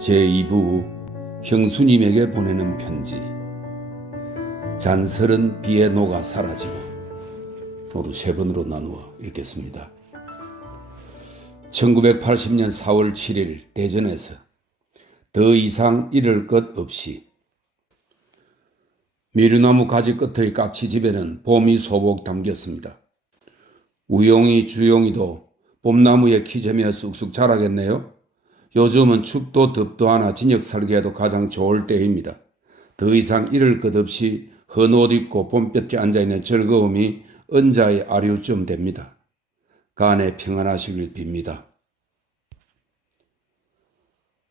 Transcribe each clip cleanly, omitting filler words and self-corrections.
제2부 형수님에게 보내는 편지. 잔설은 비에 녹아 사라지고. 모두 세 번으로 나누어 읽겠습니다. 1980년 4월 7일 대전에서 더 이상 잃을 것 없이. 미루나무 가지 끝의 까치집에는 봄이 소복 담겼습니다. 우용이 주용이도 봄나무에 키재며 쑥쑥 자라겠네요. 요즘은 춥도 덥도 않아 진역 살기에도 가장 좋을 때입니다. 더 이상 잃을 것 없이 헌 옷 입고 봄볕에 앉아있는 즐거움이 언자의 아류쯤 됩니다. 간에 평안하시길 빕니다.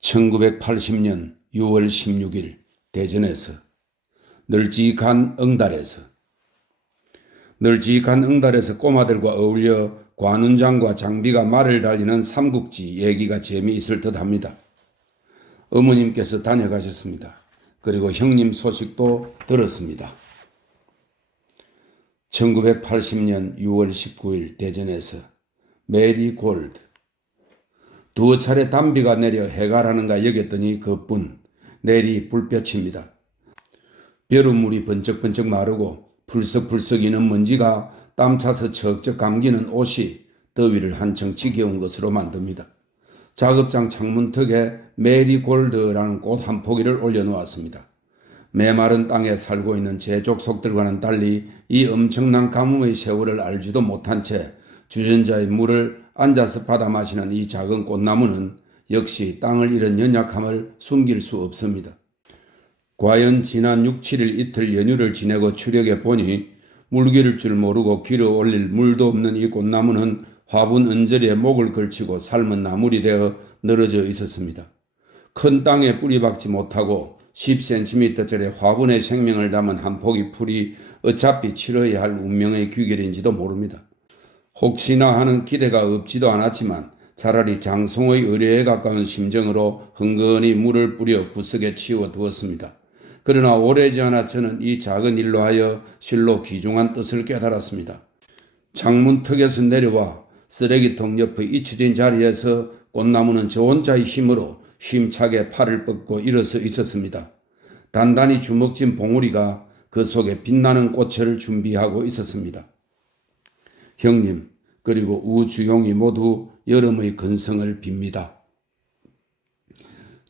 1980년 6월 16일 대전에서 널찍한 응달에서 꼬마들과 어울려 관운장과 장비가 말을 달리는 삼국지 얘기가 재미있을 듯합니다. 어머님께서 다녀가셨습니다. 그리고 형님 소식도 들었습니다. 1980년 6월 19일 대전에서 메리골드. 두어 차례 단비가 내려 해가라는가 여겼더니 그뿐 내리 불볕입니다. 벼룩물이 번쩍번쩍 마르고 풀썩풀썩 이는 먼지가 땀 차서 척척 감기는 옷이 더위를 한층 지겨운 것으로 만듭니다. 작업장 창문턱에 메리골드라는 꽃 한 포기를 올려놓았습니다. 메마른 땅에 살고 있는 제 족속들과는 달리 이 엄청난 가뭄의 세월을 알지도 못한 채 주전자의 물을 앉아서 받아 마시는 이 작은 꽃나무는 역시 땅을 잃은 연약함을 숨길 수 없습니다. 과연 지난 6, 7일 이틀 연휴를 지내고 추력해 보니 물 기를 줄 모르고 길어 올릴 물도 없는 이 꽃나무는 화분 언저리에 목을 걸치고 삶은 나물이 되어 늘어져 있었습니다. 큰 땅에 뿌리 박지 못하고 10cm짜리 화분에 생명을 담은 한 포기 풀이 어차피 치러야 할 운명의 귀결인지도 모릅니다. 혹시나 하는 기대가 없지도 않았지만 차라리 장송의 의뢰에 가까운 심정으로 흥건히 물을 뿌려 구석에 치워 두었습니다. 그러나 오래지 않아 저는 이 작은 일로 하여 실로 귀중한 뜻을 깨달았습니다. 창문턱에서 내려와 쓰레기통 옆의 잊혀진 자리에서 꽃나무는 저 혼자의 힘으로 힘차게 팔을 뻗고 일어서 있었습니다. 단단히 주먹진 봉우리가 그 속에 빛나는 꽃을 준비하고 있었습니다. 형님 그리고 우주용이 모두 여름의 건성을 빕니다.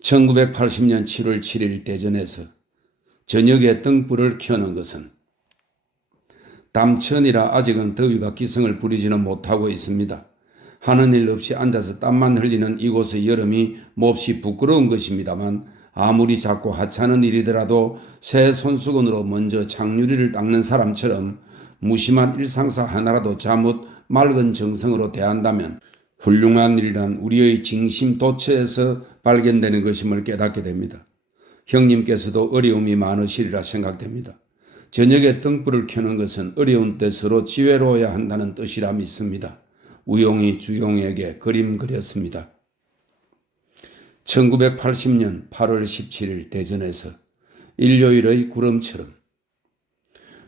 1980년 7월 7일 대전에서 저녁에 등불을 켜는 것은 담천이라 아직은 더위가 기승을 부리지는 못하고 있습니다. 하는 일 없이 앉아서 땀만 흘리는 이곳의 여름이 몹시 부끄러운 것입니다만 아무리 작고 하찮은 일이더라도 새 손수건으로 먼저 창유리를 닦는 사람처럼 무심한 일상사 하나라도 잘못 맑은 정성으로 대한다면 훌륭한 일이란 우리의 징심도처에서 발견되는 것임을 깨닫게 됩니다. 형님께서도 어려움이 많으시리라 생각됩니다. 저녁에 등불을 켜는 것은 어려운 때 서로 지혜로워야 한다는 뜻이라 믿습니다. 우용이 주용에게 그림 그렸습니다. 1980년 8월 17일 대전에서 일요일의 구름처럼.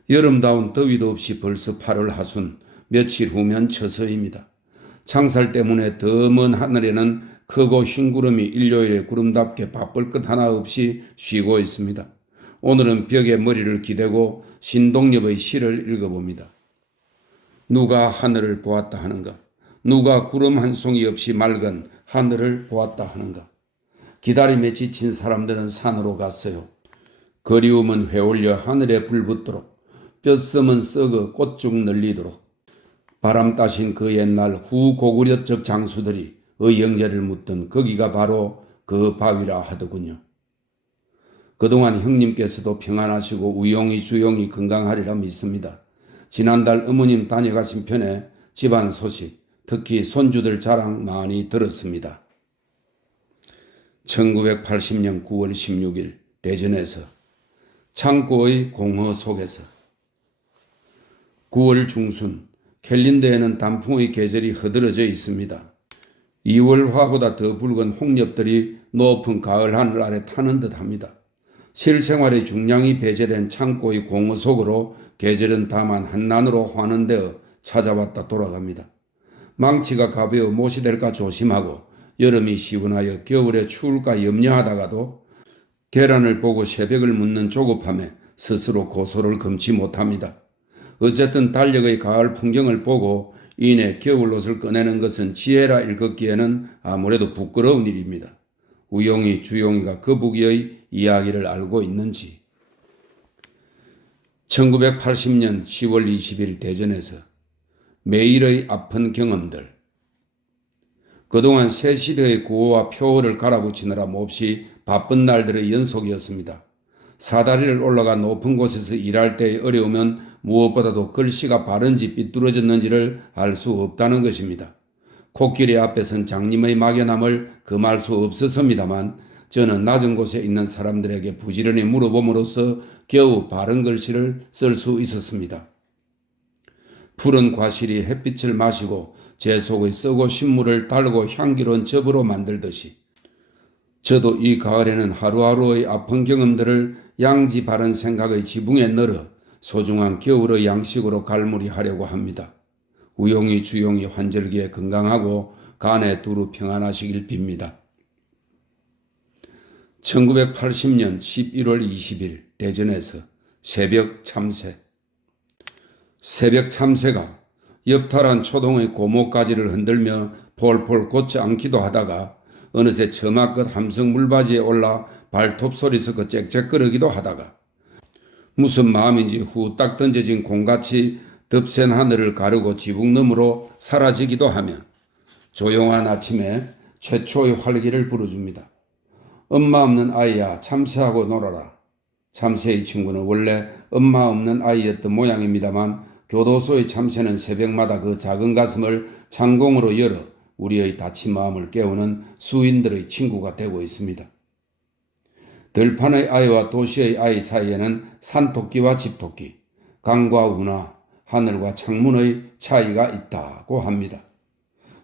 여름다운 더위도 없이 벌써 8월 하순, 며칠 후면 처서입니다. 창살 때문에 더 먼 하늘에는 크고 흰 구름이 일요일에 구름답게 바쁠 것 하나 없이 쉬고 있습니다. 오늘은 벽에 머리를 기대고 신동엽의 시를 읽어봅니다. 누가 하늘을 보았다 하는가? 누가 구름 한 송이 없이 맑은 하늘을 보았다 하는가? 기다림에 지친 사람들은 산으로 갔어요. 그리움은 회올려 하늘에 불붙도록, 뼛섬은 썩어 꽃쭉 널리도록. 바람 따신 그 옛날 후고구려적 장수들이 의영제를 묻던 거기가 바로 그 바위라 하더군요. 그동안 형님께서도 평안하시고 우용이 주용이 건강하리라 믿습니다. 지난달 어머님 다녀가신 편에 집안 소식, 특히 손주들 자랑 많이 들었습니다. 1980년 9월 16일 대전에서 창고의 공허 속에서. 9월 중순 캘린더에는 단풍의 계절이 흐드러져 있습니다. 2월화보다 더 붉은 홍엽들이 높은 가을 하늘 아래 타는 듯합니다. 실생활의 중량이 배제된 창고의 공허 속으로 계절은 다만 한난으로 환원되어 찾아왔다 돌아갑니다. 망치가 가벼워 못이 될까 조심하고 여름이 시원하여 겨울에 추울까 염려하다가도 계란을 보고 새벽을 묻는 조급함에 스스로 고소를 금치 못합니다. 어쨌든 달력의 가을 풍경을 보고 이내 겨울옷을 꺼내는 것은 지혜라 읽었기에는 아무래도 부끄러운 일입니다. 우용이 주용이가 거북이의 이야기를 알고 있는지. 1980년 10월 20일 대전에서 매일의 아픈 경험들. 그동안 새 시대의 구호와 표어를 갈아붙이느라 몹시 바쁜 날들의 연속이었습니다. 사다리를 올라가 높은 곳에서 일할 때의 어려움은 무엇보다도 글씨가 바른지 삐뚤어졌는지를 알 수 없다는 것입니다. 코끼리 앞에 선 장님의 막연함을 금할 수 없었습니다만 저는 낮은 곳에 있는 사람들에게 부지런히 물어봄으로써 겨우 바른 글씨를 쓸 수 있었습니다. 푸른 과실이 햇빛을 마시고 제 속의 썩고 신물을 달고 향기로운 즙으로 만들듯이 저도 이 가을에는 하루하루의 아픈 경험들을 양지 바른 생각의 지붕에 널어 소중한 겨울의 양식으로 갈무리하려고 합니다. 우용이 주용이 환절기에 건강하고 간에 두루 평안하시길 빕니다. 1980년 11월 20일 대전에서 새벽 참새. 새벽 참새가 옆탈한 초동의 고목가지를 흔들며 폴폴 걷지 않기도 하다가 어느새 처마끝 함성 물바지에 올라 발톱 소리 섞어 짹짹거리기도 하다가 무슨 마음인지 후딱 던져진 공같이 덥센 하늘을 가르고 지붕 너머로 사라지기도 하며 조용한 아침에 최초의 활기를 불어줍니다. 엄마 없는 아이야 참새하고 놀아라. 참새의 친구는 원래 엄마 없는 아이였던 모양입니다만 교도소의 참새는 새벽마다 그 작은 가슴을 창공으로 열어 우리의 다친 마음을 깨우는 수인들의 친구가 되고 있습니다. 들판의 아이와 도시의 아이 사이에는 산토끼와 집토끼, 강과 운하, 하늘과 창문의 차이가 있다고 합니다.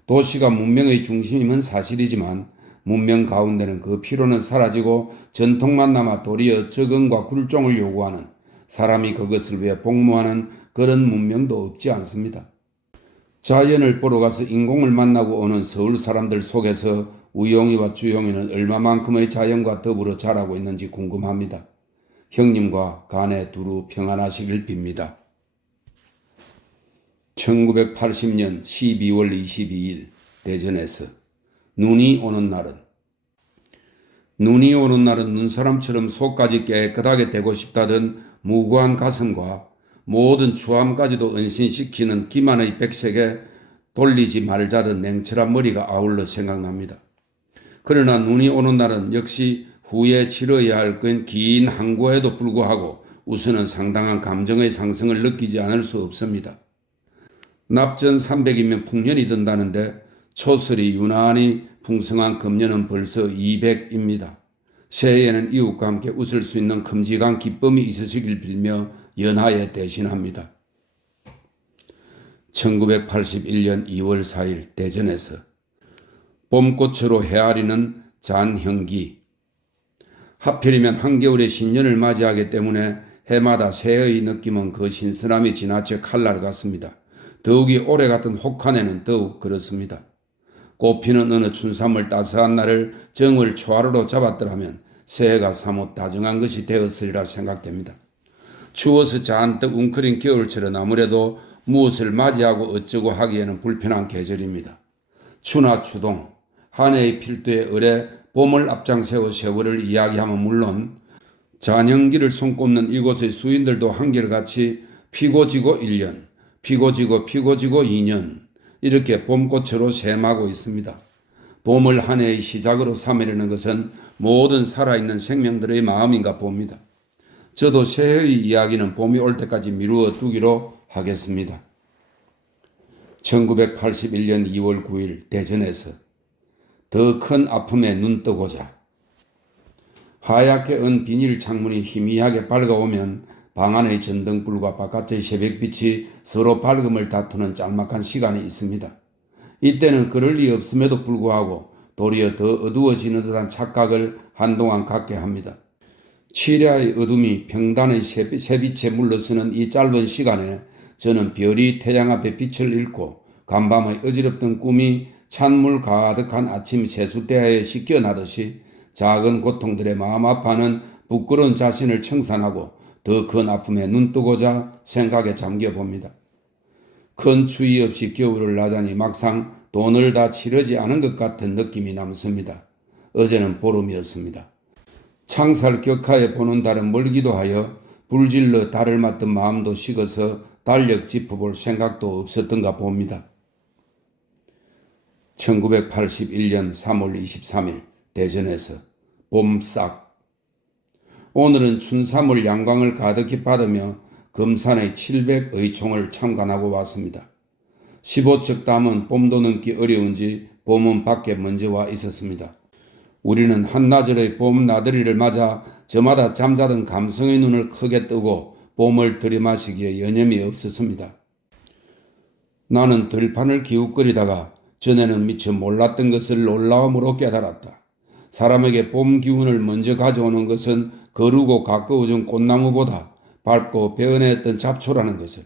도시가 문명의 중심임은 사실이지만 문명 가운데는 그 피로는 사라지고 전통만 남아 도리어 적응과 굴종을 요구하는 사람이 그것을 위해 복무하는 그런 문명도 없지 않습니다. 자연을 보러 가서 인공을 만나고 오는 서울 사람들 속에서 우용이와 주용이는 얼마만큼의 자연과 더불어 자라고 있는지 궁금합니다. 형님과 간에 두루 평안하시길 빕니다. 1980년 12월 22일 대전에서 눈이 오는 날은 눈사람처럼 속까지 깨끗하게 되고 싶다던 무고한 가슴과 모든 추함까지도 은신시키는 기만의 백색에 돌리지 말자던 냉철한 머리가 아울러 생각납니다. 그러나 눈이 오는 날은 역시 후에 치러야 할 긴 항구에도 불구하고 우선은 상당한 감정의 상승을 느끼지 않을 수 없습니다. 납전 300이면 풍년이 든다는데 초설이 유난히 풍성한 금년은 벌써 200입니다. 새해에는 이웃과 함께 웃을 수 있는 큼직한 기쁨이 있으시길 빌며 연하에 대신합니다. 1981년 2월 4일 대전에서 봄꽃으로 헤아리는 잔형기. 하필이면 한겨울에 신년을 맞이하기 때문에 해마다 새해의 느낌은 그 신선함이 지나쳐 칼날 같습니다. 더욱이 올해 같은 혹한에는 더욱 그렇습니다. 꽃피는 어느 춘삼월 따스한 날을 정월 초하루로 잡았더라면 새해가 사뭇 다정한 것이 되었으리라 생각됩니다. 추워서 잔뜩 웅크린 겨울철은 아무래도 무엇을 맞이하고 어쩌고 하기에는 불편한 계절입니다. 추나 추동, 한 해의 필두에 을에 봄을 앞장세워 세월을 이야기하면 물론 잔형기를 손꼽는 이곳의 수인들도 한결같이 피고 지고 1년, 피고 지고 2년 이렇게 봄꽃으로 샘하고 있습니다. 봄을 한 해의 시작으로 삼으려는 것은 모든 살아있는 생명들의 마음인가 봅니다. 저도 새해의 이야기는 봄이 올 때까지 미루어 두기로 하겠습니다. 1981년 2월 9일 대전에서 더 큰 아픔에 눈 뜨고자. 하얗게 언 비닐 창문이 희미하게 밝아오면 방 안의 전등불과 바깥의 새벽빛이 서로 밝음을 다투는 짤막한 시간이 있습니다. 이때는 그럴 리 없음에도 불구하고 도리어 더 어두워지는 듯한 착각을 한동안 갖게 합니다. 치랴의 어둠이 평단의 새빛에 물러서는 이 짧은 시간에 저는 별이 태양 앞에 빛을 잃고 간밤의 어지럽던 꿈이 찬물 가득한 아침 세숫대야에 씻겨나듯이 작은 고통들에 마음 아파하는 부끄러운 자신을 청산하고 더 큰 아픔에 눈뜨고자 생각에 잠겨봅니다. 큰 추위 없이 겨울을 나자니 막상 돈을 다 치르지 않은 것 같은 느낌이 남습니다. 어제는 보름이었습니다. 창살 격하에 보는 달은 멀기도 하여 불질러 달을 맞던 마음도 식어서 달력 짚어볼 생각도 없었던가 봅니다. 1981년 3월 23일 대전에서 봄싹. 오늘은 춘삼월 양광을 가득히 받으며 금산의 700의총을 참관하고 왔습니다. 15척 담은 봄도 넘기 어려운지 봄은 밖에 먼저 와 있었습니다. 우리는 한나절의 봄 나들이를 맞아 저마다 잠자던 감성의 눈을 크게 뜨고 봄을 들이마시기에 여념이 없었습니다. 나는 들판을 기웃거리다가 전에는 미처 몰랐던 것을 놀라움으로 깨달았다. 사람에게 봄 기운을 먼저 가져오는 것은 거르고 가까워진 꽃나무보다 밝고 배은했던 잡초라는 것을,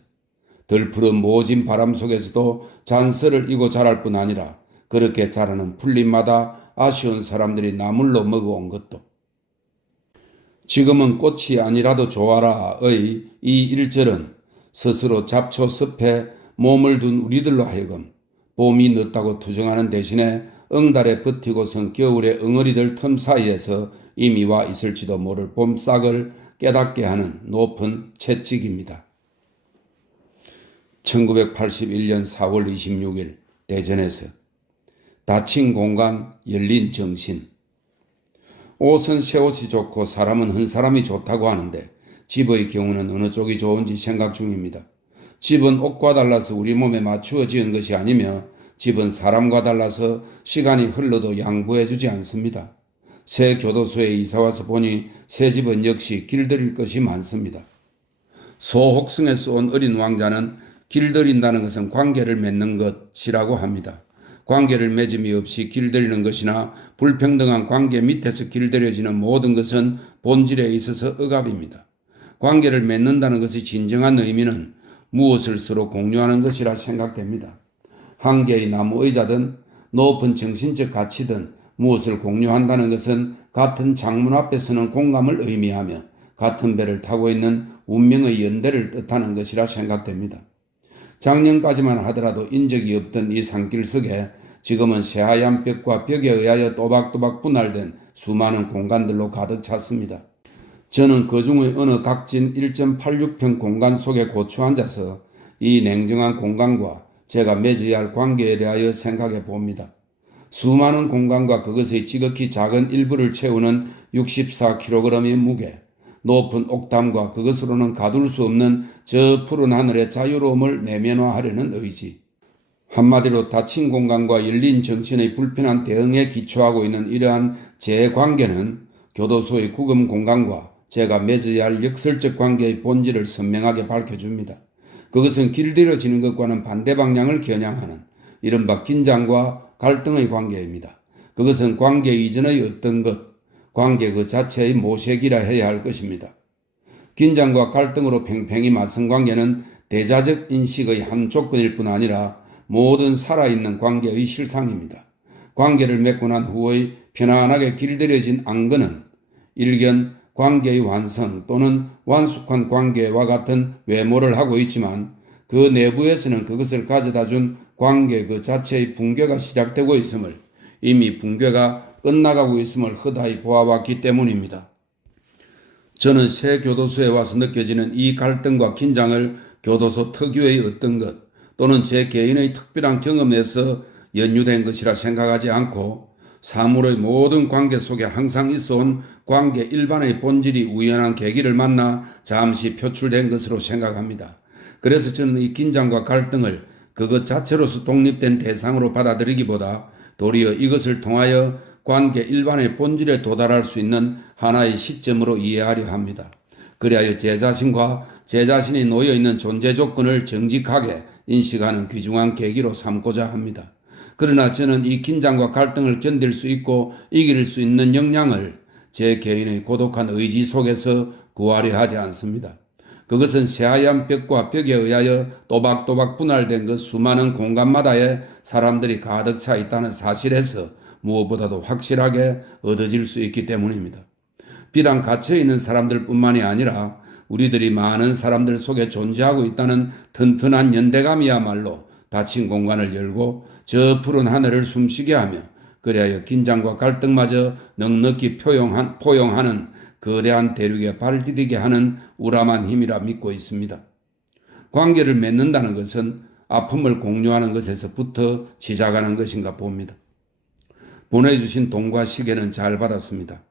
덜푸른 모진 바람 속에서도 잔서를 이고 자랄 뿐 아니라 그렇게 자라는 풀잎마다 아쉬운 사람들이 나물로 먹어온 것도. 지금은 꽃이 아니라도 좋아라의 이 일절은 스스로 잡초 습에 몸을 둔 우리들로 하여금 봄이 늦다고 투정하는 대신에 응달에 버티고선 겨울의 응어리들 틈 사이에서 이미 와 있을지도 모를 봄싹을 깨닫게 하는 높은 채찍입니다. 1981년 4월 26일 대전에서 닫힌 공간, 열린 정신. 옷은 새 옷이 좋고 사람은 한 사람이 좋다고 하는데 집의 경우는 어느 쪽이 좋은지 생각 중입니다. 집은 옷과 달라서 우리 몸에 맞추어 지은 것이 아니며 집은 사람과 달라서 시간이 흘러도 양보해주지 않습니다. 새 교도소에 이사와서 보니 새 집은 역시 길들일 것이 많습니다. 소혹성에서 온 어린 왕자는 길들인다는 것은 관계를 맺는 것이라고 합니다. 관계를 맺음이 없이 길들이는 것이나 불평등한 관계 밑에서 길들여지는 모든 것은 본질에 있어서 억압입니다. 관계를 맺는다는 것의 진정한 의미는 무엇을 서로 공유하는 것이라 생각됩니다. 한 개의 나무 의자든 높은 정신적 가치든 무엇을 공유한다는 것은 같은 창문 앞에 서는 공감을 의미하며 같은 배를 타고 있는 운명의 연대를 뜻하는 것이라 생각됩니다. 작년까지만 하더라도 인적이 없던 이 산길 속에 지금은 새하얀 벽과 벽에 의하여 또박또박 분할된 수많은 공간들로 가득 찼습니다. 저는 그 중의 어느 각진 1.86평 공간 속에 고추 앉아서 이 냉정한 공간과 제가 맺어야 할 관계에 대하여 생각해 봅니다. 수많은 공간과 그것의 지극히 작은 일부를 채우는 64kg의 무게, 높은 옥담과 그것으로는 가둘 수 없는 저 푸른 하늘의 자유로움을 내면화하려는 의지. 한마디로 닫힌 공간과 열린 정신의 불편한 대응에 기초하고 있는 이러한 제 관계는 교도소의 구금 공간과 제가 맺어야 할 역설적 관계의 본질을 선명하게 밝혀줍니다. 그것은 길들여지는 것과는 반대 방향을 겨냥하는 이른바 긴장과 갈등의 관계입니다. 그것은 관계 이전의 어떤 것, 관계 그 자체의 모색이라 해야 할 것입니다. 긴장과 갈등으로 팽팽히 맞선 관계는 대자적 인식의 한 조건일 뿐 아니라 모든 살아있는 관계의 실상입니다. 관계를 맺고 난 후의 편안하게 길들여진 안건은 일견 관계의 완성 또는 완숙한 관계와 같은 외모를 하고 있지만 그 내부에서는 그것을 가져다 준 관계 그 자체의 붕괴가 시작되고 있음을, 이미 붕괴가 끝나가고 있음을 허다히 보아왔기 때문입니다. 저는 새 교도소에 와서 느껴지는 이 갈등과 긴장을 교도소 특유의 어떤 것 또는 제 개인의 특별한 경험에서 연유된 것이라 생각하지 않고 사물의 모든 관계 속에 항상 있어온 관계 일반의 본질이 우연한 계기를 만나 잠시 표출된 것으로 생각합니다. 그래서 저는 이 긴장과 갈등을 그것 자체로서 독립된 대상으로 받아들이기보다 도리어 이것을 통하여 관계 일반의 본질에 도달할 수 있는 하나의 시점으로 이해하려 합니다. 그리하여 제 자신과 제 자신이 놓여있는 존재 조건을 정직하게 인식하는 귀중한 계기로 삼고자 합니다. 그러나 저는 이 긴장과 갈등을 견딜 수 있고 이길 수 있는 역량을 제 개인의 고독한 의지 속에서 구하려 하지 않습니다. 그것은 새하얀 벽과 벽에 의하여 또박또박 분할된 그 수많은 공간마다의 사람들이 가득 차 있다는 사실에서 무엇보다도 확실하게 얻어질 수 있기 때문입니다. 비단 갇혀있는 사람들뿐만이 아니라 우리들이 많은 사람들 속에 존재하고 있다는 튼튼한 연대감이야말로 닫힌 공간을 열고 저 푸른 하늘을 숨쉬게 하며 그리하여 긴장과 갈등마저 넉넉히 포용하는 거대한 대륙에 발 디디게 하는 우람한 힘이라 믿고 있습니다. 관계를 맺는다는 것은 아픔을 공유하는 것에서부터 시작하는 것인가 봅니다. 보내주신 돈과 시계는 잘 받았습니다.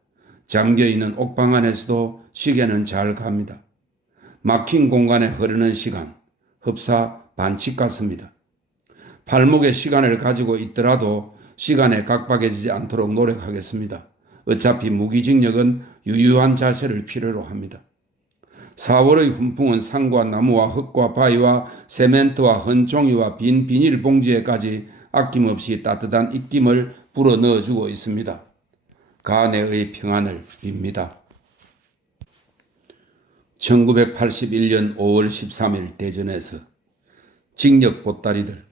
잠겨있는 옥방 안에서도 시계는 잘 갑니다. 막힌 공간에 흐르는 시간, 흡사 반칙 같습니다. 발목에 시간을 가지고 있더라도 시간에 각박해지지 않도록 노력하겠습니다. 어차피 무기징역은 유유한 자세를 필요로 합니다. 4월의 훈풍은 산과 나무와 흙과 바위와 세멘트와 헌종이와 빈 비닐봉지에까지 아낌없이 따뜻한 입김을 불어 넣어주고 있습니다. 가내의 평안을 빕니다. 1981년 5월 13일 대전에서 징역 보따리들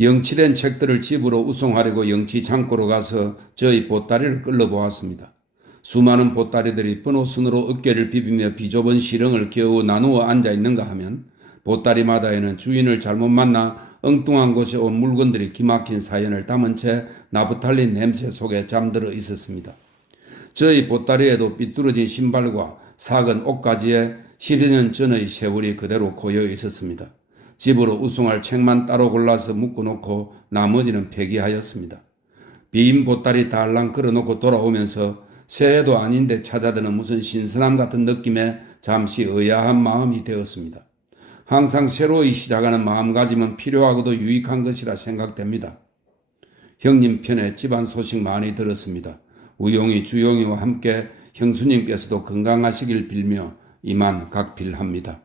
영치된 책들을 집으로 우송하려고 영치 창고로 가서 저희 보따리를 끌어보았습니다. 수많은 보따리들이 번호순으로 어깨를 비비며 비좁은 시렁을 겨우 나누어 앉아있는가 하면 보따리마다에는 주인을 잘못 만나 엉뚱한 곳에 온 물건들이 기막힌 사연을 담은 채 나부탈린 냄새 속에 잠들어 있었습니다. 저희 보따리에도 삐뚤어진 신발과 작은 옷가지에 10여 년 전의 세월이 그대로 고여 있었습니다. 집으로 우송할 책만 따로 골라서 묶어놓고 나머지는 폐기하였습니다. 빈 보따리 달랑 끌어놓고 돌아오면서 새해도 아닌데 찾아드는 무슨 신선함 같은 느낌에 잠시 의아한 마음이 되었습니다. 항상 새로이 시작하는 마음가짐은 필요하고도 유익한 것이라 생각됩니다. 형님 편에 집안 소식 많이 들었습니다. 우용이 주용이와 함께 형수님께서도 건강하시길 빌며 이만 각필합니다.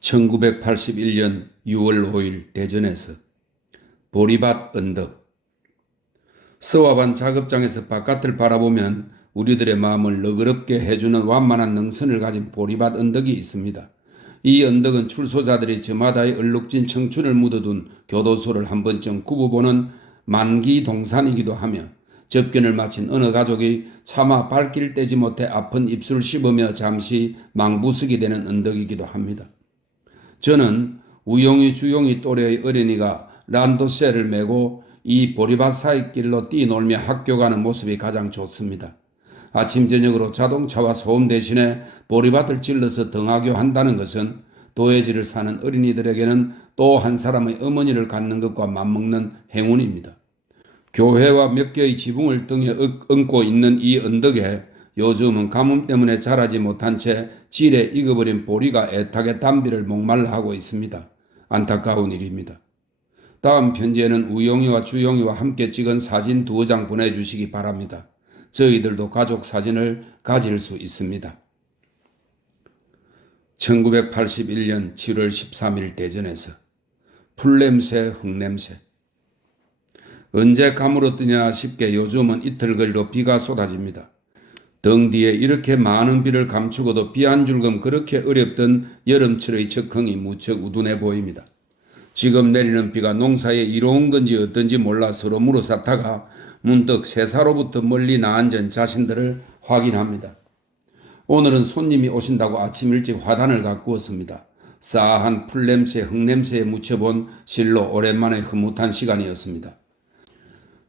1981년 6월 5일 대전에서 보리밭 언덕 서와반 작업장에서 바깥을 바라보면 우리들의 마음을 너그럽게 해주는 완만한 능선을 가진 보리밭 언덕이 있습니다. 이 언덕은 출소자들이 저마다의 얼룩진 청춘을 묻어둔 교도소를 한 번쯤 굽어보는 만기 동산이기도 하며 접견을 마친 어느 가족이 차마 발길 떼지 못해 아픈 입술을 씹으며 잠시 망부석이 되는 언덕이기도 합니다. 저는 우용이 주용이 또래의 어린이가 란도셀을 메고 이 보리밭 사이길로 뛰놀며 학교 가는 모습이 가장 좋습니다. 아침 저녁으로 자동차와 소음 대신에 보리밭을 질러서 등하교 한다는 것은 도해지를 사는 어린이들에게는 또 한 사람의 어머니를 갖는 것과 맞먹는 행운입니다. 교회와 몇 개의 지붕을 등에 얹고 있는 이 언덕에 요즘은 가뭄 때문에 자라지 못한 채 질에 익어버린 보리가 애타게 단비를 목말라 하고 있습니다. 안타까운 일입니다. 다음 편지에는 우용이와 주용이와 함께 찍은 사진 2장 보내주시기 바랍니다. 저희들도 가족 사진을 가질 수 있습니다. 1981년 7월 13일 대전에서 풀냄새, 흙냄새. 언제 가물었더냐 싶게 요즘은 이틀거리로 비가 쏟아집니다. 등 뒤에 이렇게 많은 비를 감추고도 비 한 줄금 그렇게 어렵던 여름철의 적흥이 무척 우둔해 보입니다. 지금 내리는 비가 농사에 이로운 건지 어떤지 몰라 서로 물어쌌다가 문득 세사로부터 멀리 나앉은 자신들을 확인합니다. 오늘은 손님이 오신다고 아침 일찍 화단을 가꾸었습니다. 싸한 풀냄새, 흙냄새에 묻혀본 실로 오랜만에 흐뭇한 시간이었습니다.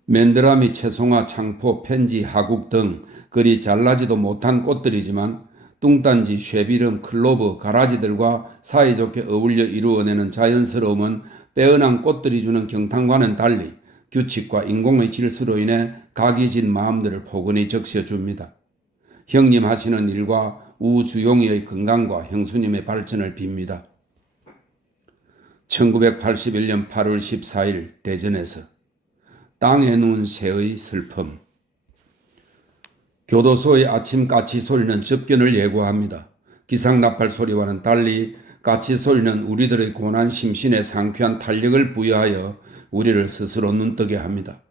맨드라미, 채송화, 창포, 펜지, 하국 등 그리 잘나지도 못한 꽃들이지만 뚱딴지, 쉐비름, 클로버, 가라지들과 사이좋게 어울려 이루어내는 자연스러움은 빼어난 꽃들이 주는 경탄과는 달리 규칙과 인공의 질서로 인해 각이진 마음들을 포근히 적셔줍니다. 형님 하시는 일과 우주용이의 건강과 형수님의 발전을 빕니다. 1981년 8월 14일 대전에서 땅에 누운 새의 슬픔. 교도소의 아침 까치 소리는 접견을 예고합니다. 기상나팔 소리와는 달리 까치 소리는 우리들의 고난 심신에 상쾌한 탄력을 부여하여 우리를 스스로 눈뜨게 합니다.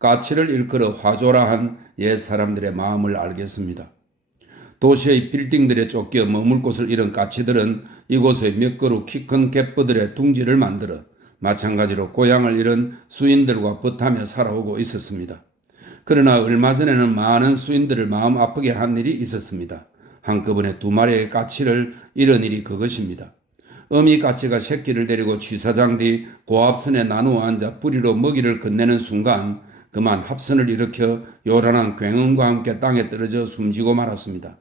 까치를 일컬어 화조라한 옛 사람들의 마음을 알겠습니다. 도시의 빌딩들에 쫓겨 머물 곳을 잃은 까치들은 이곳의 몇 그루 키 큰 갯벌들의 둥지를 만들어 마찬가지로 고향을 잃은 수인들과 벗하며 살아오고 있었습니다. 그러나 얼마 전에는 많은 수인들을 마음 아프게 한 일이 있었습니다. 한꺼번에 2마리의 까치를 잃은 일이 그것입니다. 어미 까치가 새끼를 데리고 취사장 뒤 고압선에 나누어 앉아 뿌리로 먹이를 건네는 순간 그만 합선을 일으켜 요란한 굉음과 함께 땅에 떨어져 숨지고 말았습니다.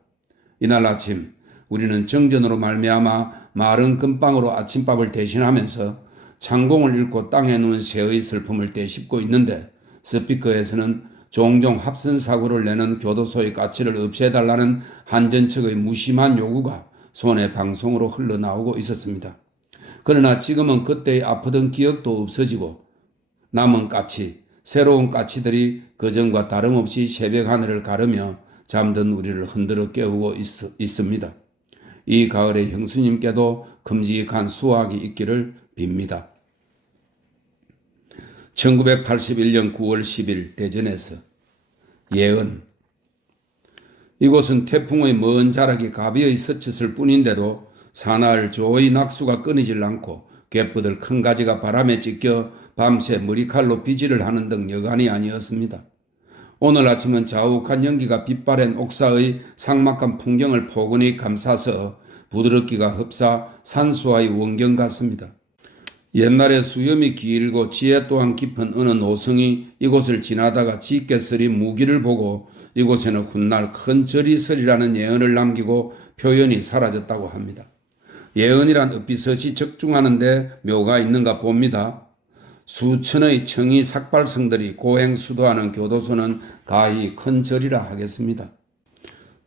이날 아침 우리는 정전으로 말미암아 마른 금빵으로 아침밥을 대신하면서 창공을 잃고 땅에 누운 새의 슬픔을 되씹고 있는데 스피커에서는 종종 합선 사고를 내는 교도소의 까치를 없애달라는 한전측의 무심한 요구가 손해 방송으로 흘러나오고 있었습니다. 그러나 지금은 그때의 아프던 기억도 없어지고 남은 까치, 새로운 까치들이 그전과 다름없이 새벽 하늘을 가르며 잠든 우리를 흔들어 깨우고 있습니다. 이 가을에 형수님께도 큼직한 수확이 있기를 빕니다. 1981년 9월 10일 대전에서 예언. 이곳은 태풍의 먼 자락이 가비의 스쳤을 뿐인데도 사나흘 조의 낙수가 끊이질 않고 갯벌들 큰 가지가 바람에 찢겨 밤새 머리칼로 비질을 하는 등 여간이 아니었습니다. 오늘 아침은 자욱한 연기가 빛바랜 옥사의 삭막한 풍경을 포근히 감싸서 부드럽기가 흡사 산수와의 원경 같습니다. 옛날에 수염이 길고 지혜 또한 깊은 어느 노성이 이곳을 지나다가 짙게 서린 무기를 보고 이곳에는 훗날 큰 절이 서리라는 예언을 남기고 표현이 사라졌다고 합니다. 예언이란 읍비섯이 적중하는데 묘가 있는가 봅니다. 수천의 청이 삭발성들이 고행수도하는 교도소는 가히 큰 절이라 하겠습니다.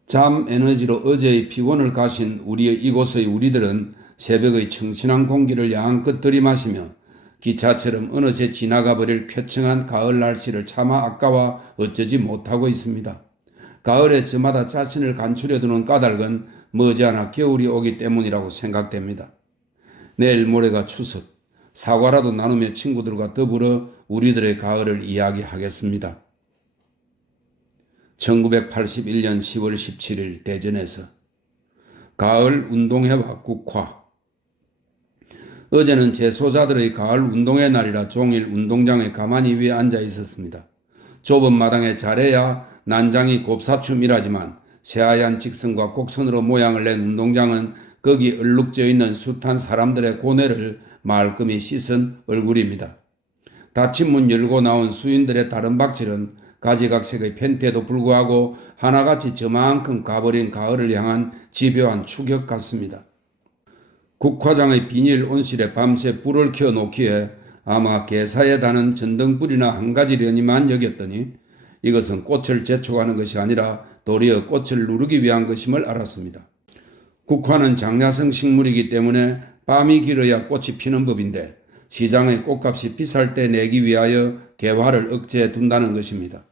잠 에너지로 어제의 피곤을 가신 이곳의 우리들은 새벽의 청신한 공기를 양껏 들이마시며 기차처럼 어느새 지나가 버릴 쾌청한 가을 날씨를 차마 아까워 어쩌지 못하고 있습니다. 가을에 저마다 자신을 간추려두는 까닭은 머지않아 겨울이 오기 때문이라고 생각됩니다. 내일 모레가 추석, 사과라도 나누며 친구들과 더불어 우리들의 가을을 이야기하겠습니다. 1981년 10월 17일 대전에서 가을 운동회와 국화. 어제는 재소자들의 가을 운동회 날이라 종일 운동장에 가만히 위에 앉아 있었습니다. 좁은 마당에 잘해야 난장이 곱사춤이라지만 새하얀 직선과 곡선으로 모양을 낸 운동장은 거기 얼룩져 있는 숱한 사람들의 고뇌를 말끔히 씻은 얼굴입니다. 닫힌 문 열고 나온 수인들의 다른 박질은 가지각색의 팬티에도 불구하고 하나같이 저만큼 가버린 가을을 향한 집요한 추격 같습니다. 국화장의 비닐 온실에 밤새 불을 켜놓기에 아마 개사에 다는 전등불이나 한 가지려니만 여겼더니 이것은 꽃을 재촉하는 것이 아니라 도리어 꽃을 누르기 위한 것임을 알았습니다. 국화는 장야성 식물이기 때문에 밤이 길어야 꽃이 피는 법인데 시장의 꽃값이 비쌀 때 내기 위하여 개화를 억제해 둔다는 것입니다.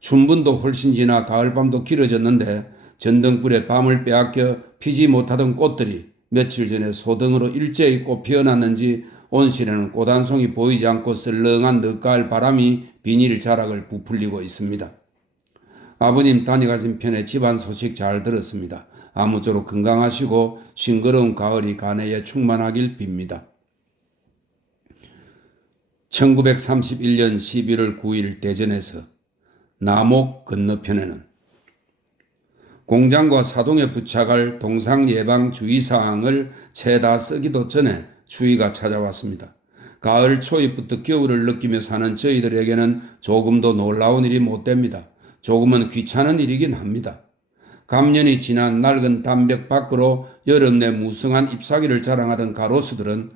춘분도 훨씬 지나 가을밤도 길어졌는데 전등불에 밤을 빼앗겨 피지 못하던 꽃들이 며칠 전에 소등으로 일제히 꽃 피어났는지 온실에는 꽃 한 송이 보이지 않고 썰렁한 늦가을 바람이 비닐 자락을 부풀리고 있습니다. 아버님 다녀가신 편에 집안 소식 잘 들었습니다. 아무쪼록 건강하시고 싱그러운 가을이 가내에 충만하길 빕니다. 1931년 11월 9일 대전에서 남옥 건너편에는 공장과 사동에 부착할 동상 예방 주의사항을 채다 쓰기도 전에 추위가 찾아왔습니다. 가을 초입부터 겨울을 느끼며 사는 저희들에게는 조금도 놀라운 일이 못 됩니다. 조금은 귀찮은 일이긴 합니다. 감년이 지난 낡은 담벽 밖으로 여름 내 무성한 잎사귀를 자랑하던 가로수들은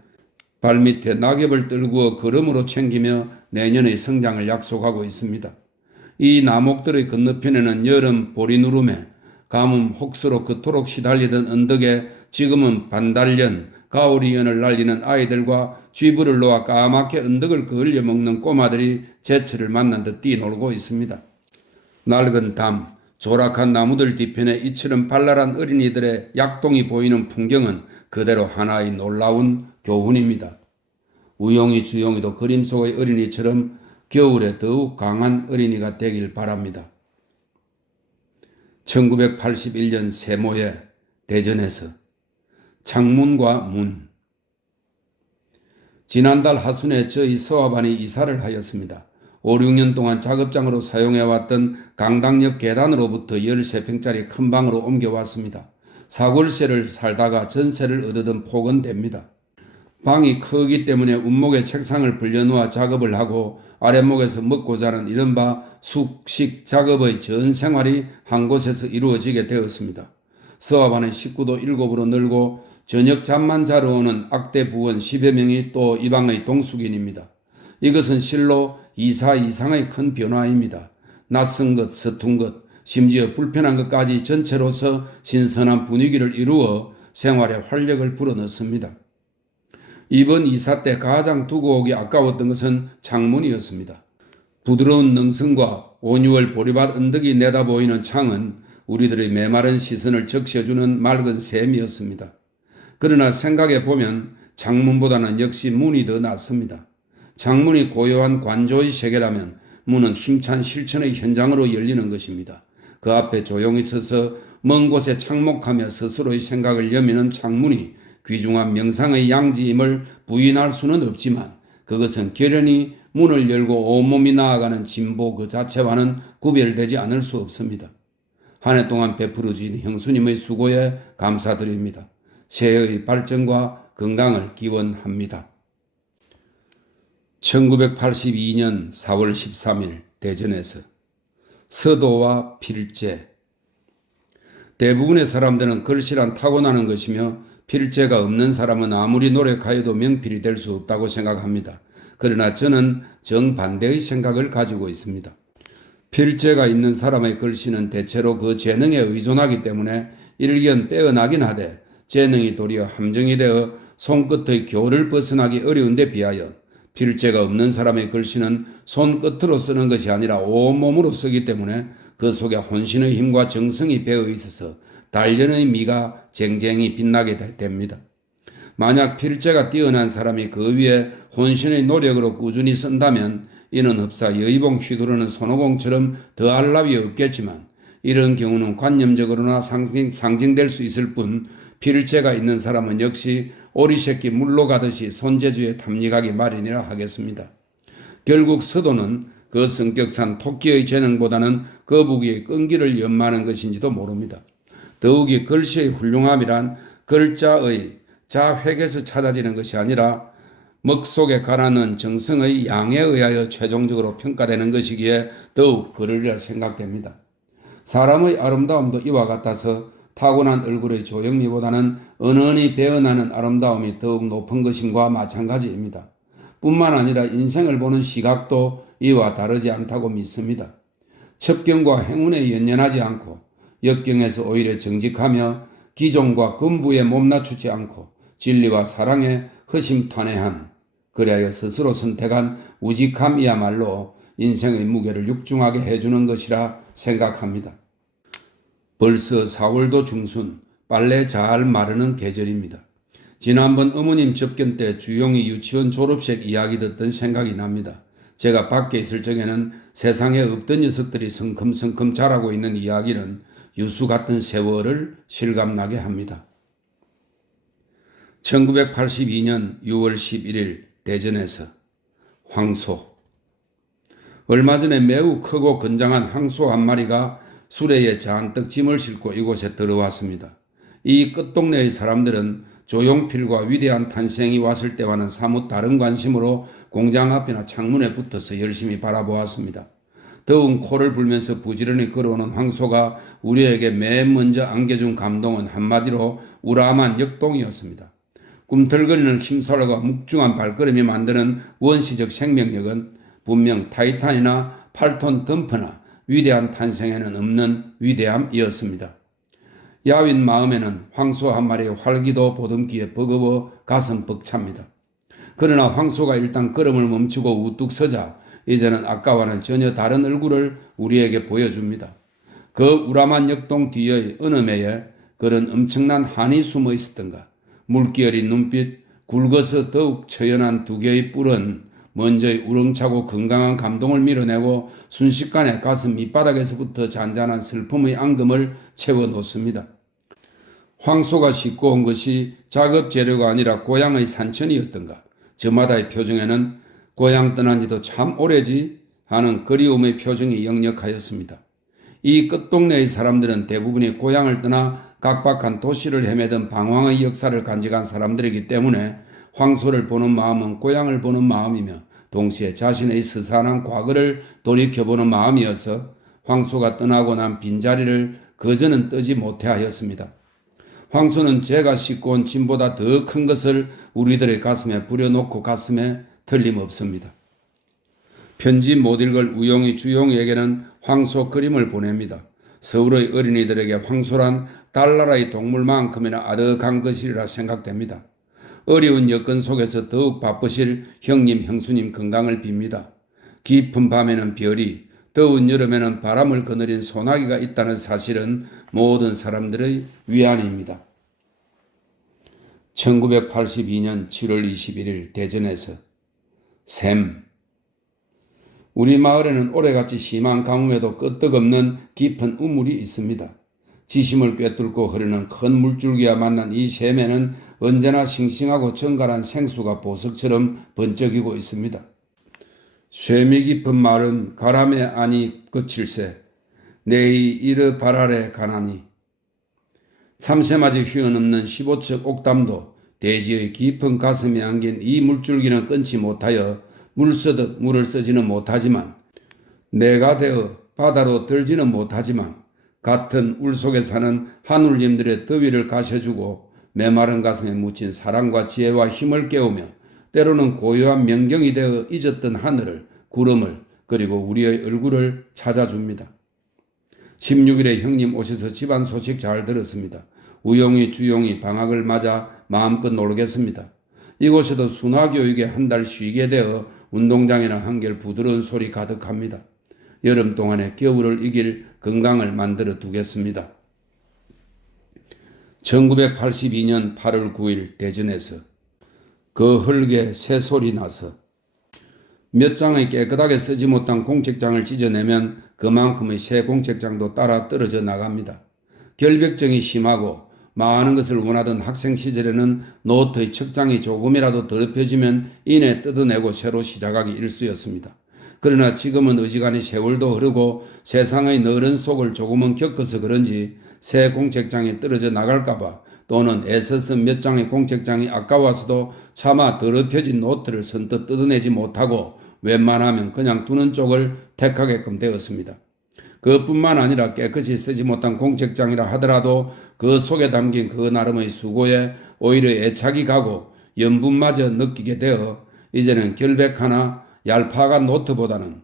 발밑에 낙엽을 떨구어 걸음으로 챙기며 내년의 성장을 약속하고 있습니다. 이 나목들의 건너편에는 여름 보리누름에 가뭄 혹수로 그토록 시달리던 언덕에 지금은 반달년, 가오리연을 날리는 아이들과 쥐불을 놓아 까맣게 언덕을 그을려 먹는 꼬마들이 제철을 만난 듯 뛰놀고 있습니다. 낡은 담, 조락한 나무들 뒤편에 이처럼 발랄한 어린이들의 약동이 보이는 풍경은 그대로 하나의 놀라운 교훈입니다. 우용이 주용이도 그림 속의 어린이처럼 겨울에 더욱 강한 어린이가 되길 바랍니다. 1981년 세모에 대전에서 창문과 문. 지난달 하순에 저희 서화반이 이사를 하였습니다. 5, 6년 동안 작업장으로 사용해왔던 강당역 계단으로부터 13평짜리 큰 방으로 옮겨왔습니다. 사골세를 살다가 전세를 얻어든 폭은 됩니다. 방이 크기 때문에 윗목에 책상을 불려놓아 작업을 하고 아랫목에서 먹고 자는 이른바 숙식 작업의 전 생활이 한 곳에서 이루어지게 되었습니다. 서화반의 식구도 7으로 늘고 저녁 잠만 자러 오는 악대 부원 10여 명이 또 이 방의 동숙인입니다. 이것은 실로 이사 이상의 큰 변화입니다. 낯선 것, 서툰 것, 심지어 불편한 것까지 전체로서 신선한 분위기를 이루어 생활에 활력을 불어넣습니다. 이번 이사 때 가장 두고 오기 아까웠던 것은 창문이었습니다. 부드러운 능선과 온유월 보리밭 언덕이 내다보이는 창은 우리들의 메마른 시선을 적셔주는 맑은 샘이었습니다. 그러나 생각해보면 창문보다는 역시 문이 더 낫습니다. 창문이 고요한 관조의 세계라면 문은 힘찬 실천의 현장으로 열리는 것입니다. 그 앞에 조용히 서서 먼 곳에 착목하며 스스로의 생각을 여미는 창문이 귀중한 명상의 양지임을 부인할 수는 없지만 그것은 결연히 문을 열고 온몸이 나아가는 진보 그 자체와는 구별되지 않을 수 없습니다. 한 해 동안 베풀어 주신 형수님의 수고에 감사드립니다. 새해의 발전과 건강을 기원합니다. 1982년 4월 13일 대전에서 서도와 필제. 대부분의 사람들은 글씨란 타고나는 것이며 필제가 없는 사람은 아무리 노력하여도 명필이 될 수 없다고 생각합니다. 그러나 저는 정반대의 생각을 가지고 있습니다. 필제가 있는 사람의 글씨는 대체로 그 재능에 의존하기 때문에 일견 빼어나긴 하되 재능이 도리어 함정이 되어 손끝의 교를 벗어나기 어려운 데 비하여 필제가 없는 사람의 글씨는 손끝으로 쓰는 것이 아니라 온몸으로 쓰기 때문에 그 속에 혼신의 힘과 정성이 배어 있어서 단련의 미가 쟁쟁이 빛나게 됩니다. 만약 필제가 뛰어난 사람이 그 위에 혼신의 노력으로 꾸준히 쓴다면 이는 흡사 여의봉 휘두르는 손오공처럼 더할 나위 없겠지만 이런 경우는 관념적으로나 상징될 수 있을 뿐 필제가 있는 사람은 역시 오리새끼 물로 가듯이 손재주에 탐닉하기 마련이라 하겠습니다. 결국 서도는 그 성격상 토끼의 재능보다는 거북이의 끈기를 연마하는 것인지도 모릅니다. 더욱이 글씨의 훌륭함이란 글자의 자획에서 찾아지는 것이 아니라 먹 속에 가라앉는 정성의 양에 의하여 최종적으로 평가되는 것이기에 더욱 그러리라 생각됩니다. 사람의 아름다움도 이와 같아서 타고난 얼굴의 조형미보다는 은은히 배어나는 아름다움이 더욱 높은 것임과 마찬가지입니다. 뿐만 아니라 인생을 보는 시각도 이와 다르지 않다고 믿습니다. 첩경과 행운에 연연하지 않고 역경에서 오히려 정직하며 기존과 근부에 몸낮추지 않고 진리와 사랑에 허심탄회한 그리하여 스스로 선택한 우직함이야말로 인생의 무게를 육중하게 해주는 것이라 생각합니다. 벌써 4월도 중순 빨래 잘 마르는 계절입니다. 지난번 어머님 접견 때 주용이 유치원 졸업식 이야기 듣던 생각이 납니다. 제가 밖에 있을 적에는 세상에 없던 녀석들이 성큼성큼 자라고 있는 이야기는 유수 같은 세월을 실감나게 합니다. 1982년 6월 11일 대전에서 황소. 얼마 전에 매우 크고 건장한 황소 한 마리가 수레에 잔뜩 짐을 싣고 이곳에 들어왔습니다. 이 끝동네의 사람들은 조용필과 위대한 탄생이 왔을 때와는 사뭇 다른 관심으로 공장 앞이나 창문에 붙어서 열심히 바라보았습니다. 더운 코를 불면서 부지런히 걸어오는 황소가 우리에게 맨 먼저 안겨준 감동은 한마디로 우람한 역동이었습니다. 꿈틀거리는 힘살과 묵중한 발걸음이 만드는 원시적 생명력은 분명 타이탄이나 8톤 덤프나 위대한 탄생에는 없는 위대함이었습니다. 야윈 마음에는 황소 한 마리의 활기도 보듬기에 버거워 가슴 벅찹니다. 그러나 황소가 일단 걸음을 멈추고 우뚝 서자 이제는 아까와는 전혀 다른 얼굴을 우리에게 보여줍니다. 그 우람한 역동 뒤의 어느 매에 그런 엄청난 한이 숨어 있었던가. 물기 어린 눈빛, 굵어서 더욱 처연한 두 개의 뿔은 먼저의 우렁차고 건강한 감동을 밀어내고 순식간에 가슴 밑바닥에서부터 잔잔한 슬픔의 앙금을 채워놓습니다. 황소가 싣고 온 것이 작업 재료가 아니라 고향의 산천이었던가. 저마다의 표정에는 고향 떠난 지도 참 오래지 하는 그리움의 표정이 역력하였습니다. 이 끝동네의 사람들은 대부분이 고향을 떠나 각박한 도시를 헤매던 방황의 역사를 간직한 사람들이기 때문에 황소를 보는 마음은 고향을 보는 마음이며 동시에 자신의 스산한 과거를 돌이켜보는 마음이어서 황소가 떠나고 난 빈자리를 그저는 뜨지 못해 하였습니다. 황소는 제가 싣고 온 짐보다 더 큰 것을 우리들의 가슴에 부려놓고 갔음에 틀림없습니다. 편지 못 읽을 우용이 주용에게는 황소 그림을 보냅니다. 서울의 어린이들에게 황소란 달나라의 동물만큼이나 아득한 것이라 생각됩니다. 어려운 여건 속에서 더욱 바쁘실 형님 형수님 건강을 빕니다. 깊은 밤에는 별이, 더운 여름에는 바람을 거느린 소나기가 있다는 사실은 모든 사람들의 위안입니다. 1982년 7월 21일 대전에서 샘. 우리 마을에는 올해같이 심한 가뭄에도 끄떡없는 깊은 우물이 있습니다. 지심을 꿰뚫고 흐르는 큰 물줄기와 만난 이 샘에는 언제나 싱싱하고 정갈한 생수가 보석처럼 번쩍이고 있습니다. 쇠미 깊은 말은 가람에 아니 거칠세 내이 이르 발아래 가나니. 참새맞이 휘어넘는 15척 옥담도 대지의 깊은 가슴에 안긴 이 물줄기는 끊지 못하여 물쓰듯 물을 쓰지는 못하지만 내가 되어 바다로 들지는 못하지만 같은 울 속에 사는 한울님들의 더위를 가셔주고 메마른 가슴에 묻힌 사랑과 지혜와 힘을 깨우며 때로는 고요한 명경이 되어 잊었던 하늘을, 구름을, 그리고 우리의 얼굴을 찾아줍니다. 16일에 형님 오셔서 집안 소식 잘 들었습니다. 우용이 주용이 방학을 맞아 마음껏 놀겠습니다. 이곳에도 순화교육에 한 달 쉬게 되어 운동장에는 한결 부드러운 소리 가득합니다. 여름 동안에 겨울을 이길 건강을 만들어 두겠습니다. 1982년 8월 9일 대전에서 그 흙에 새소리 나서. 몇 장의 깨끗하게 쓰지 못한 공책장을 찢어내면 그만큼의 새 공책장도 따라 떨어져 나갑니다. 결벽증이 심하고 많은 것을 원하던 학생 시절에는 노트의 척장이 조금이라도 더럽혀지면 이내 뜯어내고 새로 시작하기 일쑤였습니다. 그러나 지금은 어지간히 세월도 흐르고 세상의 너른 속을 조금은 겪어서 그런지 새 공책장이 떨어져 나갈까봐 또는 애써 쓴 몇 장의 공책장이 아까워서도 차마 더럽혀진 노트를 선뜻 뜯어내지 못하고 웬만하면 그냥 두는 쪽을 택하게끔 되었습니다. 그뿐만 아니라 깨끗이 쓰지 못한 공책장이라 하더라도 그 속에 담긴 그 나름의 수고에 오히려 애착이 가고 염분마저 느끼게 되어 이제는 결백하나 얄파간 노트보다는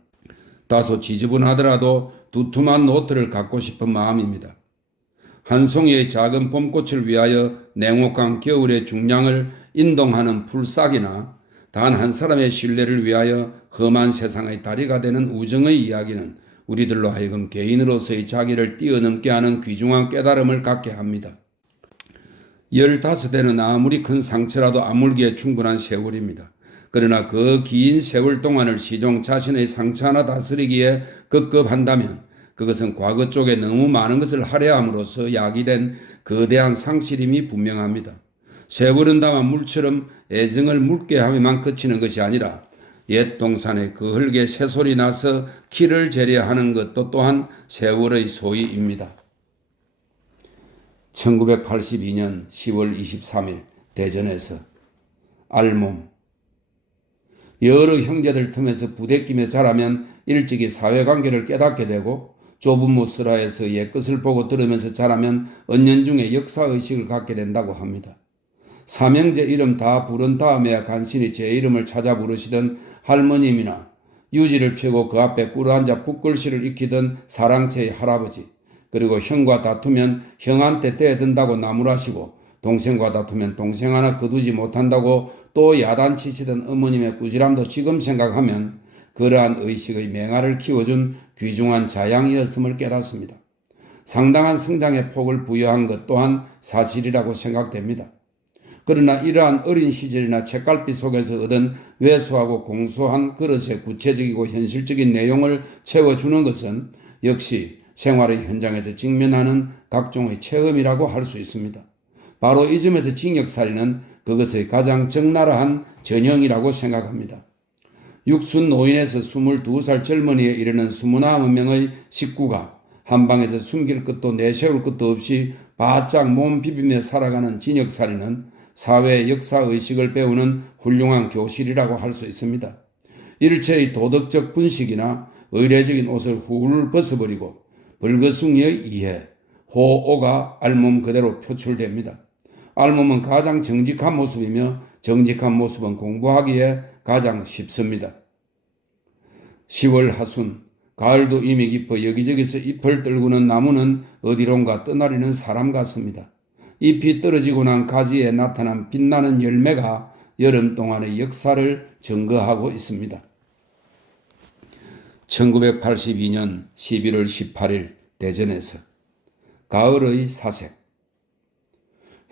다소 지저분하더라도 두툼한 노트를 갖고 싶은 마음입니다. 한 송이의 작은 봄꽃을 위하여 냉혹한 겨울의 중량을 인동하는 풀싹이나 단 한 사람의 신뢰를 위하여 험한 세상의 다리가 되는 우정의 이야기는 우리들로 하여금 개인으로서의 자기를 뛰어넘게 하는 귀중한 깨달음을 갖게 합니다. 15대는 아무리 큰 상처라도 아물기에 충분한 세월입니다. 그러나 그 긴 세월 동안을 시종 자신의 상처 하나 다스리기에 급급한다면 그것은 과거 쪽에 너무 많은 것을 할애함으로써 야기된 거대한 상실임이 분명합니다. 세월은 다만 물처럼 애정을 묽게 하면만 그치는 것이 아니라 옛 동산에 그 흙에 새소리 나서 키를 재려하는 것도 또한 세월의 소위입니다. 1982년 10월 23일 대전에서 알몸. 여러 형제들 틈에서 부대끼며 자라면 일찍이 사회관계를 깨닫게 되고 좁은 무스라에서 옛것을 보고 들으면서 자라면 은연중에 역사의식을 갖게 된다고 합니다. 삼형제 이름 다 부른 다음에야 간신히 제 이름을 찾아 부르시던 할머님이나 유지를 펴고 그 앞에 꿇어앉아 붓글씨를 익히던 사랑채의 할아버지, 그리고 형과 다투면 형한테 떼든다고 나무라시고 동생과 다투면 동생 하나 거두지 못한다고 또 야단치시던 어머님의 꾸지람도 지금 생각하면 그러한 의식의 맹아를 키워준 귀중한 자양이었음을 깨닫습니다. 상당한 성장의 폭을 부여한 것 또한 사실이라고 생각됩니다. 그러나 이러한 어린 시절이나 책갈피 속에서 얻은 왜소하고 공소한 그릇의 구체적이고 현실적인 내용을 채워주는 것은 역시 생활의 현장에서 직면하는 각종의 체험이라고 할 수 있습니다. 바로 이 점에서 징역살인은 그것의 가장 적나라한 전형이라고 생각합니다. 육순 노인에서 22살 젊은이에 이르는 29명의 식구가 한방에서 숨길 것도 내세울 것도 없이 바짝 몸 비비며 살아가는 징역살이는 사회의 역사의식을 배우는 훌륭한 교실이라고 할 수 있습니다. 일체의 도덕적 분식이나 의례적인 옷을 훌 벗어버리고 불거숭이의 이해, 호오가 알몸 그대로 표출됩니다. 알몸은 가장 정직한 모습이며 정직한 모습은 공부하기에 가장 쉽습니다. 10월 하순, 가을도 이미 깊어 여기저기서 잎을 떨구는 나무는 어디론가 떠나려는 사람 같습니다. 잎이 떨어지고 난 가지에 나타난 빛나는 열매가 여름 동안의 역사를 증거하고 있습니다. 1982년 11월 18일 대전에서 가을의 사색.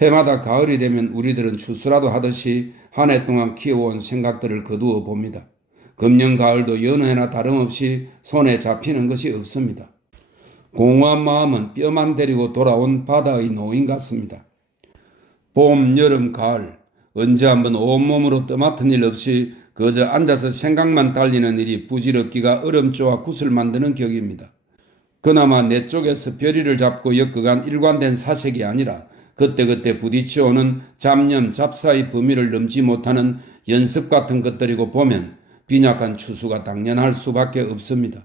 해마다 가을이 되면 우리들은 추수라도 하듯이 한 해 동안 키워온 생각들을 거두어 봅니다. 금년 가을도 여느 해나 다름없이 손에 잡히는 것이 없습니다. 공허한 마음은 뼈만 데리고 돌아온 바다의 노인 같습니다. 봄, 여름, 가을 언제 한번 온몸으로 떠맡은 일 없이 그저 앉아서 생각만 달리는 일이 부질없기가 어림조와 굿을 만드는 격입니다. 그나마 내 쪽에서 별이를 잡고 엮어간 일관된 사색이 아니라 그때그때 부딪혀오는 잡념, 잡사의 범위를 넘지 못하는 연습 같은 것들이고 보면 빈약한 추수가 당연할 수밖에 없습니다.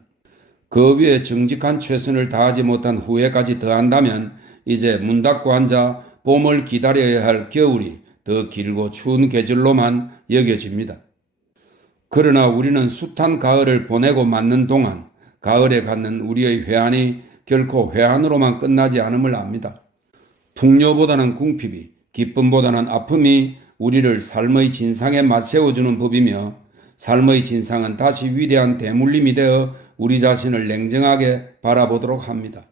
그 위에 정직한 최선을 다하지 못한 후회까지 더한다면 이제 문 닫고 앉아 봄을 기다려야 할 겨울이 더 길고 추운 계절로만 여겨집니다. 그러나 우리는 숱한 가을을 보내고 맞는 동안 가을에 갖는 우리의 회한이 결코 회한으로만 끝나지 않음을 압니다. 풍요보다는 궁핍이, 기쁨보다는 아픔이 우리를 삶의 진상에 맞세워주는 법이며 삶의 진상은 다시 위대한 대물림이 되어 우리 자신을 냉정하게 바라보도록 합니다.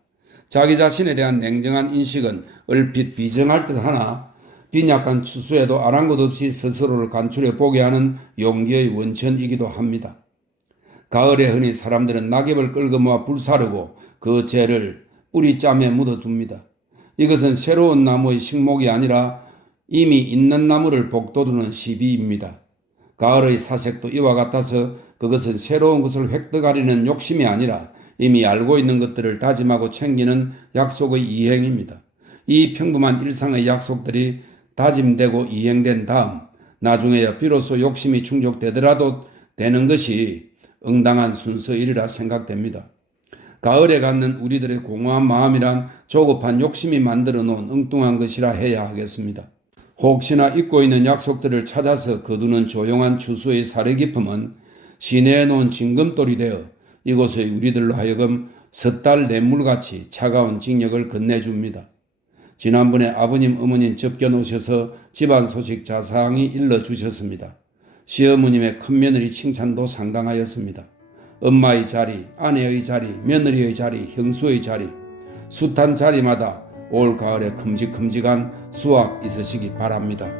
자기 자신에 대한 냉정한 인식은 얼핏 비정할 듯 하나 빈약한 추수에도 아랑곳 없이 스스로를 간추려 보게 하는 용기의 원천이기도 합니다. 가을에 흔히 사람들은 낙엽을 끌고 모아 불사르고 그 재를 뿌리짬에 묻어둡니다. 이것은 새로운 나무의 식목이 아니라 이미 있는 나무를 복돋우는 시비입니다. 가을의 사색도 이와 같아서 그것은 새로운 것을 획득하려는 욕심이 아니라 이미 알고 있는 것들을 다짐하고 챙기는 약속의 이행입니다. 이 평범한 일상의 약속들이 다짐되고 이행된 다음 나중에야 비로소 욕심이 충족되더라도 되는 것이 응당한 순서이리라 생각됩니다. 가을에 갖는 우리들의 공허한 마음이란 조급한 욕심이 만들어 놓은 엉뚱한 것이라 해야 하겠습니다. 혹시나 잊고 있는 약속들을 찾아서 거두는 조용한 추수의 사려 깊음은 시내에 놓은 징검돌이 되어 이곳의 우리들로 하여금 섣달 냇물같이 차가운 징역을 건네줍니다. 지난번에 아버님, 어머님 접견오셔서 집안 소식 자세히 일러주셨습니다. 시어머님의 큰며느리 칭찬도 상당하였습니다. 엄마의 자리, 아내의 자리, 며느리의 자리, 형수의 자리, 숱한 자리마다 올 가을에 큼직큼직한 수확 있으시기 바랍니다.